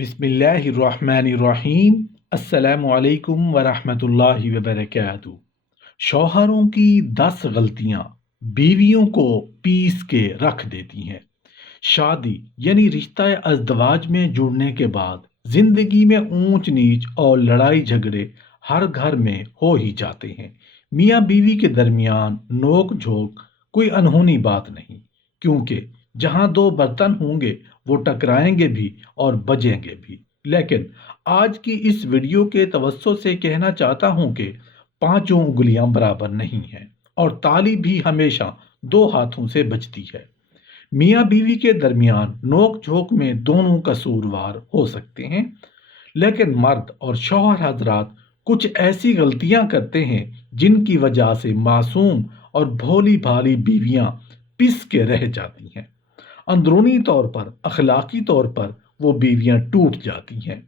बिस्मिल्लाहिर्रहमानिर्रहीम। अस्सलामुअलैकुम वरहमतुल्लाहि वबरकातुहू। शौहरों की 10 गलतियां बीवियों को पीस के रख देती हैं। शादी यानी रिश्ता अज़दवाज में जुड़ने के बाद जिंदगी में ऊंच नीच और लड़ाई झगड़े हर घर में हो ही जाते हैं। मियाँ बीवी के दरमियान नोक झोंक कोई अनहोनी बात नहीं, क्योंकि जहां दो बर्तन होंगे वो टकराएंगे भी और बजेंगे भी। लेकिन आज की इस वीडियो के तवज्जो से कहना चाहता हूं कि पांचों उंगलियां बराबर नहीं हैं और ताली भी हमेशा दो हाथों से बजती है। मियाँ बीवी के दरमियान नोक झोंक में दोनों कसूरवार हो सकते हैं, लेकिन मर्द और शौहर हजरात कुछ ऐसी गलतियां करते हैं जिनकी वजह से मासूम और भोली भाली बीवियां पिस के रह जाती हैं। अंदरूनी तौर पर, अखलाकी तौर पर वो बीवियां टूट जाती हैं।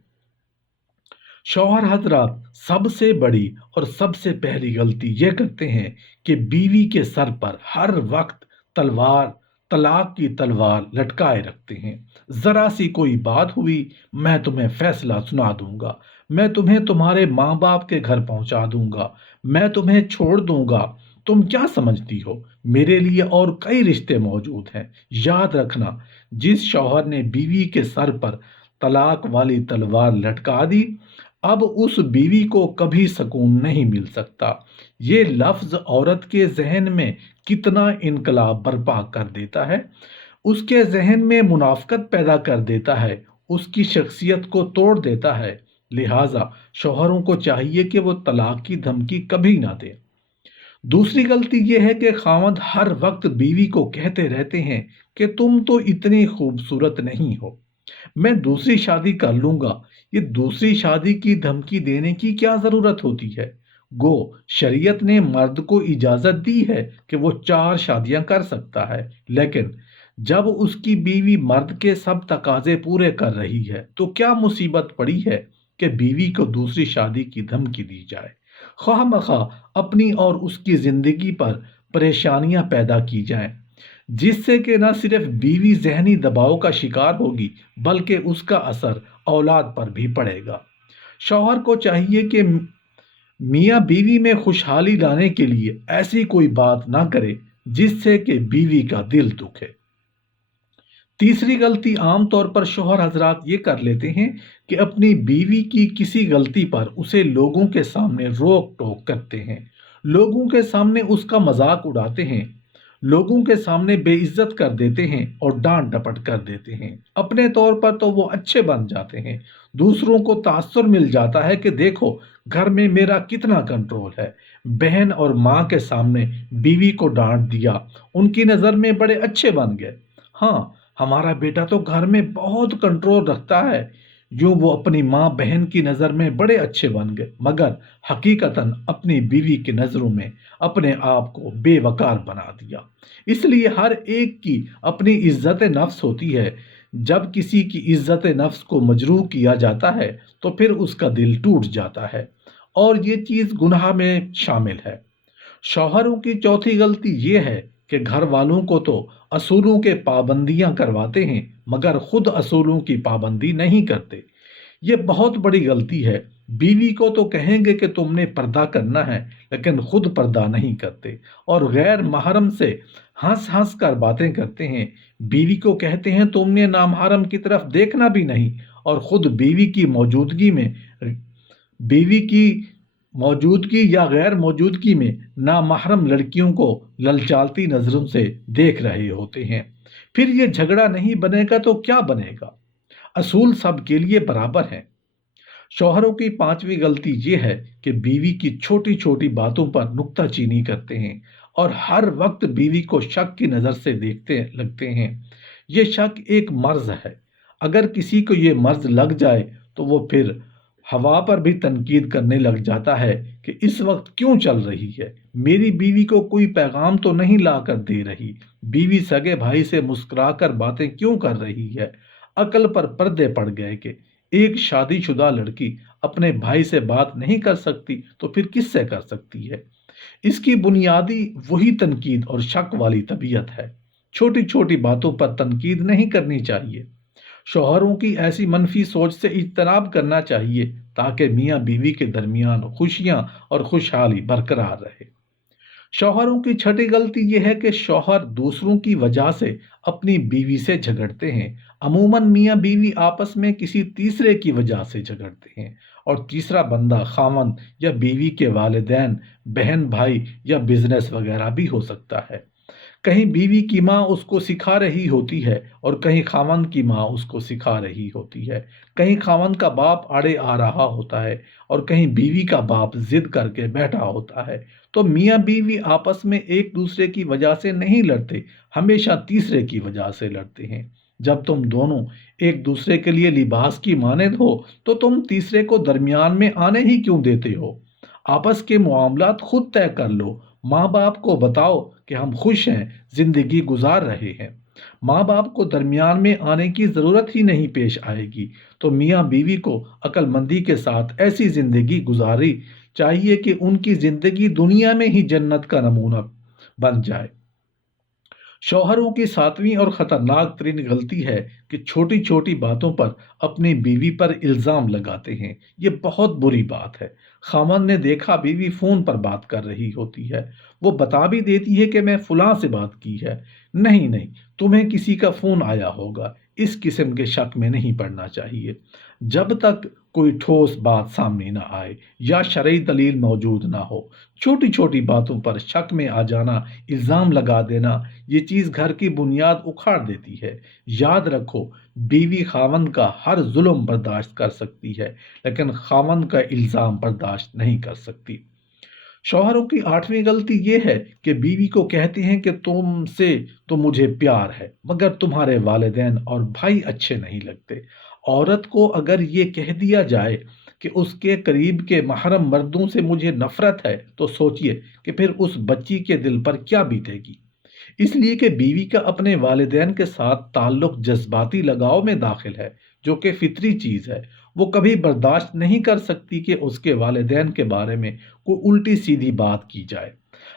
शौहर हजरात सबसे बड़ी और सबसे पहली गलती ये करते हैं कि बीवी के सर पर हर वक्त तलवार तलाक की तलवार लटकाए रखते हैं। जरा सी कोई बात हुई, मैं तुम्हें फैसला सुना दूंगा, मैं तुम्हें तुम्हारे माँ बाप के घर पहुंचा दूंगा, मैं तुम्हें छोड़ दूंगा। तुम क्या समझती हो, मेरे लिए और कई रिश्ते मौजूद हैं। याद रखना, जिस शौहर ने बीवी के सर पर तलाक वाली तलवार लटका दी, अब उस बीवी को कभी सुकून नहीं मिल सकता। ये लफ्ज औरत के जहन में कितना इनकलाब बर्पा कर देता है, उसके जहन में मुनाफकत पैदा कर देता है, उसकी शख्सियत को तोड़ देता है। लिहाजा शौहरों को चाहिए कि वो तलाक की धमकी कभी ना दे। दूसरी गलती यह है कि खामद हर वक्त बीवी को कहते रहते हैं कि तुम तो इतनी खूबसूरत नहीं हो, मैं दूसरी शादी कर लूंगा। ये दूसरी शादी की धमकी देने की क्या जरूरत होती है? गो शरीयत ने मर्द को इजाजत दी है कि वो 4 शादियां कर सकता है, लेकिन जब उसकी बीवी मर्द के सब तकाजे पूरे कर रही है तो क्या मुसीबत पड़ी है कि बीवी को दूसरी शादी की धमकी दी जाए। ख्वाह मख्वाह अपनी और उसकी जिंदगी पर परेशानियां पैदा की जाएं, जिससे कि न सिर्फ बीवी जहनी दबाव का शिकार होगी बल्कि उसका असर औलाद पर भी पड़ेगा। शौहर को चाहिए कि मियाँ बीवी में खुशहाली लाने के लिए ऐसी कोई बात ना करे जिससे कि बीवी का दिल दुखे। तीसरी गलती आम तौर पर शौहर हजरात ये कर लेते हैं कि अपनी बीवी की किसी गलती पर उसे लोगों के सामने रोक टोक करते हैं, लोगों के सामने उसका मजाक उड़ाते हैं, लोगों के सामने बेइज्जत कर देते हैं और डांट डपट कर देते हैं। अपने तौर पर तो वो अच्छे बन जाते हैं, दूसरों को तासुर मिल जाता है कि देखो घर में मेरा कितना कंट्रोल है। बहन और माँ के सामने बीवी को डांट दिया, उनकी नज़र में बड़े अच्छे बन गए। हाँ, हमारा बेटा तो घर में बहुत कंट्रोल रखता है, यूं वो अपनी माँ बहन की नज़र में बड़े अच्छे बन गए, मगर हकीकतन अपनी बीवी की नज़रों में अपने आप को बेवकार बना दिया। इसलिए हर एक की अपनी इज्जत नफ्स होती है। जब किसी की इज्जत नफ्स को मजरूह किया जाता है तो फिर उसका दिल टूट जाता है और ये चीज़ गुनाह में शामिल है। शौहरों की चौथी गलती ये है कि घर वालों को तो असूलों के पाबंदियां करवाते हैं मगर खुद असूलों की पाबंदी नहीं करते। ये बहुत बड़ी गलती है। बीवी को तो कहेंगे कि तुमने पर्दा करना है, लेकिन खुद पर्दा नहीं करते और गैर महरम से हंस हंस कर बातें करते हैं। बीवी को कहते हैं तुमने नामहरम की तरफ देखना भी नहीं और खुद बीवी की मौजूदगी या गैर मौजूदगी में नामहरम लड़कियों को ललचाती नजरों से देख रहे होते हैं। फिर ये झगड़ा नहीं बनेगा तो क्या बनेगा? असूल सबके लिए बराबर हैं। शौहरों की पांचवी गलती ये है कि बीवी की छोटी छोटी बातों पर नुक्ताचीनी करते हैं और हर वक्त बीवी को शक की नज़र से देखते लगते हैं। ये शक एक मर्ज है। अगर किसी को ये मर्ज लग जाए तो वो फिर हवा पर भी तनकीद करने लग जाता है कि इस वक्त क्यों चल रही है, मेरी बीवी को कोई पैगाम तो नहीं ला कर दे रही, बीवी सगे भाई से मुस्कुराकर बातें क्यों कर रही है। अकल पर पर्दे पड़ गए कि एक शादीशुदा लड़की अपने भाई से बात नहीं कर सकती तो फिर किससे कर सकती है। इसकी बुनियादी वही तनकीद और शक वाली तबीयत है। छोटी छोटी बातों पर तनकीद नहीं करनी चाहिए। शौहरों की ऐसी मनफी सोच से इज्तनाब करना चाहिए ताकि मियाँ बीवी के दरमियान खुशियाँ और खुशहाली बरकरार रहे। शौहरों की छठी गलती यह है कि शौहर दूसरों की वजह से अपनी बीवी से झगड़ते हैं। अमूमन मियाँ बीवी आपस में किसी तीसरे की वजह से झगड़ते हैं और तीसरा बंदा खामन या बीवी के वालिदैन, बहन भाई या बिजनेस वगैरह भी हो सकता है। कहीं बीवी की माँ उसको सिखा रही होती है और कहीं खामन की माँ उसको सिखा रही होती है। कहीं खामन का बाप आड़े आ रहा होता है और कहीं बीवी का बाप जिद करके बैठा होता है। तो मियाँ बीवी आपस में एक दूसरे की वजह से नहीं लड़ते, हमेशा तीसरे की वजह से लड़ते हैं। जब तुम दोनों एक दूसरे के लिए लिबास की मानद हो तो तुम तीसरे को दरमियान में आने ही क्यों देते हो? आपस के मामलात खुद तय कर लो। माँ बाप को बताओ कि हम खुश हैं, जिंदगी गुजार रहे हैं। माँ बाप को दरमियान में आने की ज़रूरत ही नहीं पेश आएगी। तो मियाँ बीवी को अक्लमंदी के साथ ऐसी ज़िंदगी गुजारी चाहिए कि उनकी ज़िंदगी दुनिया में ही जन्नत का नमूना बन जाए। शौहरों की सातवीं और ख़तरनाक तरीन गलती है कि छोटी छोटी बातों पर अपनी बीवी पर इल्ज़ाम लगाते हैं। ये बहुत बुरी बात है। खामन ने देखा बीवी फ़ोन पर बात कर रही होती है, वो बता भी देती है कि मैं फ़लाँ से बात की है। नहीं नहीं, तुम्हें किसी का फ़ोन आया होगा। इस किस्म के शक में नहीं पड़ना चाहिए। जब तक कोई ठोस बात सामने ना आए या शरई दलील मौजूद ना हो, छोटी छोटी बातों पर शक में आ जाना, इल्ज़ाम लगा देना, ये चीज़ घर की बुनियाद उखाड़ देती है। याद रखो, बीवी खामन का हर जुल्म बर्दाश्त कर सकती है लेकिन खामन का इल्ज़ाम बर्दाश्त नहीं कर सकती। शौहरों की आठवीं गलती ये है कि बीवी को कहते हैं कि तुमसे तो मुझे प्यार है मगर तुम्हारे वालिदैन और भाई अच्छे नहीं लगते। औरत को अगर ये कह दिया जाए कि उसके करीब के महरम मर्दों से मुझे नफरत है तो सोचिए कि फिर उस बच्ची के दिल पर क्या बीतेगी। इसलिए कि बीवी का अपने वालिदैन के साथ ताल्लुक जज्बाती लगाव में दाखिल है, जो कि फितरी चीज़ है। वो कभी बर्दाश्त नहीं कर सकती कि उसके वालिदैन के बारे में कोई उल्टी सीधी बात की जाए।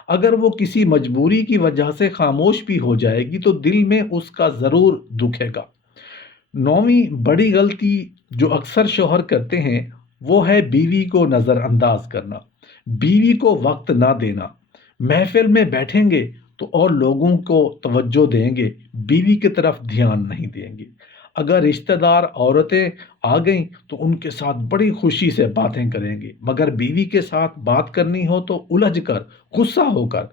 अगर वो किसी मजबूरी की वजह से खामोश भी हो जाएगी तो दिल में उसका ज़रूर दुखेगा। नौवीं बड़ी गलती जो अक्सर शौहर करते हैं वो है बीवी को नज़रअंदाज करना, बीवी को वक्त ना देना। महफिल में बैठेंगे तो और लोगों को तवज्जो देंगे, बीवी की तरफ ध्यान नहीं देंगे। अगर रिश्तेदार औरतें आ गईं तो उनके साथ बड़ी खुशी से बातें करेंगे मगर बीवी के साथ बात करनी हो तो उलझ कर, गुस्सा होकर।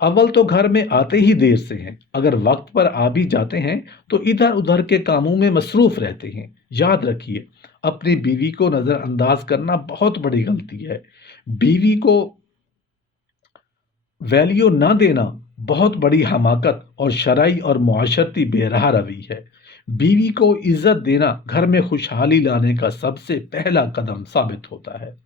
अव्वल तो घर में आते ही देर से हैं, अगर वक्त पर आ भी जाते हैं तो इधर उधर के कामों में मसरूफ रहते हैं। याद रखिए, अपनी बीवी को नज़रअंदाज करना बहुत बड़ी गलती है। बीवी को वैल्यू ना देना बहुत बड़ी हमाकत और शरई और मुआशरती बेराह रवि है। बीवी को इज्जत देना घर में खुशहाली लाने का सबसे पहला कदम साबित होता है।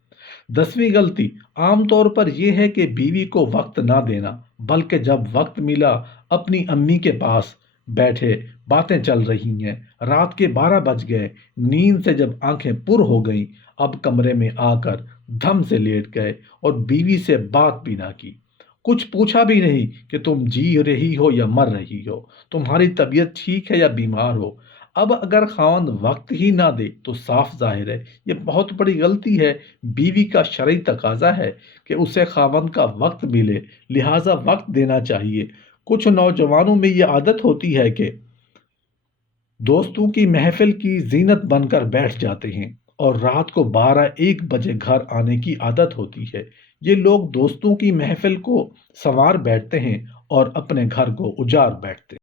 10वीं गलती आमतौर पर यह है कि बीवी को वक्त ना देना, बल्कि जब वक्त मिला अपनी अम्मी के पास बैठे, बातें चल रही हैं, रात के 12 बज गए, नींद से जब आंखें पुर हो गईं, अब कमरे में आकर धम से लेट गए और बीवी से बात भी ना की। कुछ पूछा भी नहीं कि तुम जी रही हो या मर रही हो, तुम्हारी तबीयत ठीक है या बीमार हो। अब अगर खावंद वक्त ही ना दे तो साफ जाहिर है ये बहुत बड़ी गलती है। बीवी का शरई तकाजा है कि उसे खावंद का वक्त मिले, लिहाजा वक्त देना चाहिए। कुछ नौजवानों में ये आदत होती है कि दोस्तों की महफिल की जीनत बनकर बैठ जाते हैं और रात को 12-1 बजे घर आने की आदत होती है। ये लोग दोस्तों की महफिल को संवार बैठते हैं और अपने घर को उजाड़ बैठते हैं।